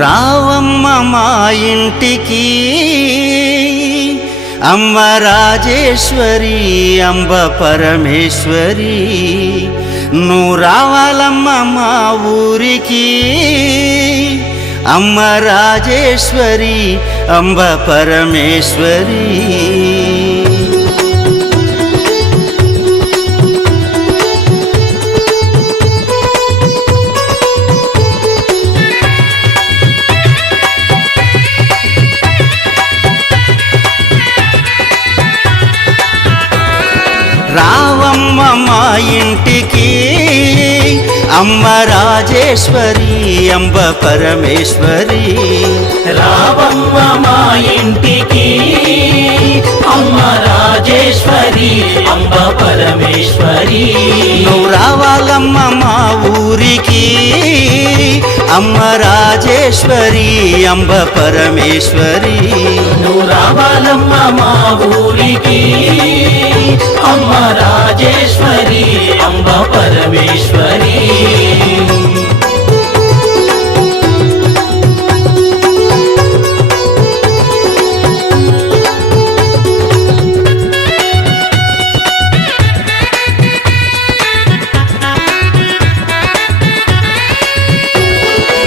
రావమ్మ మా ఇంటికి అమ్మ రాజేశ్వరి అంబ పరమేశ్వరి నువ్వు రావాలమ్మ మా ఊరికి అమ్మ రాజేశ్వరి అంబ పరమేశ్వరి రావమ్మ మా ఇంటికి అమ్మ రాజేశ్వరి అంబ పరమేశ్వరి రావమ్మ మా ఇంటికి అమ్మ రాజేశ్వరి అంబ పరమేశ్వరి నువ్వు రావాలమ్మ మా ఊరికి అమ్మ రాజేశ్వరి అంబ పరమేశ్వరి నువ్వు రావాలమ్మ మా ఊరికి అమ్మ రాజేశ్వరి అంబ పరమేశ్వరి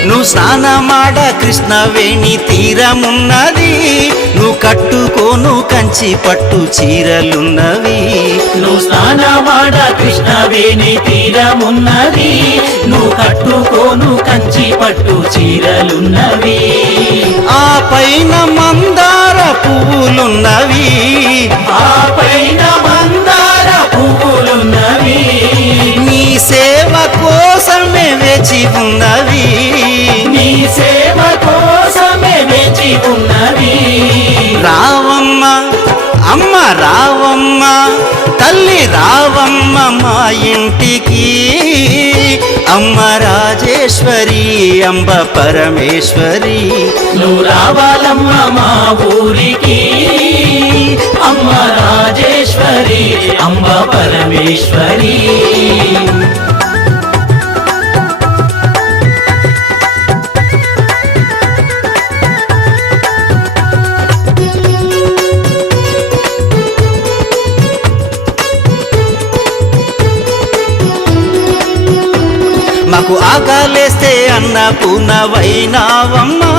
నువ్వు స్నానమాడ కృష్ణవేణి తీరమున్నది నువ్వు కట్టుకోను కంచి పట్టు చీరలున్నవి నువ్వు స్నానమాడ కృష్ణవేణి తీరమున్నది నువ్వు కట్టుకోను కంచి పట్టు చీరలున్నవి ఆ పైన మందార పువ్వులున్నవి ఆ పైన మందార పువ్వులున్నవి నీ సేవ కోసమే వేచి ఉన్నవి నీ సేవ కోసమే వేచి ఉన్నవి రావమ్మ అమ్మ రావమ్మ తల్లి రావమ్మ మా ఇంటికి అమ్మ రాజేశ్వరి అంబ పరమేశ్వరి నువ్వు రావాలమ్మ మా ఊరికి అమ్మ రాజేశ్వరి అంబ పరమేశ్వరి మాకు ఆకలేస్తే అన్నపూర్ణవైనావమ్మా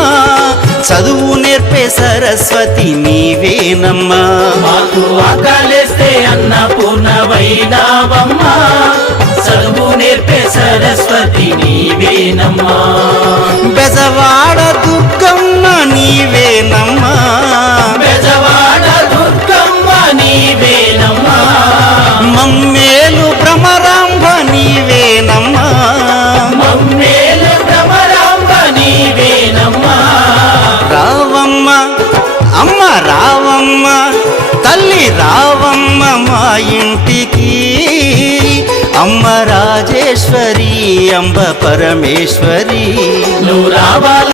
చదువు నేర్పే సరస్వతి నీవేనమ్మా మాకు ఆకలేస్తే అన్నపూర్ణవైనావమ్మా చదువు నేర్పే సరస్వతి నీవేనమ్మా బెజవాడ దుర్గమ్మ నీవేనమ్మా బెజవాడ దుర్గమ్మ నీవేనమ్మా మమ్మేలు భ్రమరాంబ నీవేనమ్మా మమ్మేలు భ్రమరాంబ నీవేనమ్మా రావమ్మ అమ్మ రావమ్మ తల్లి రావమ్మ మా ఇంటికి అమ్మ రాజేశ్వరి అంబ పరమేశ్వరి నువ్వు రావాలి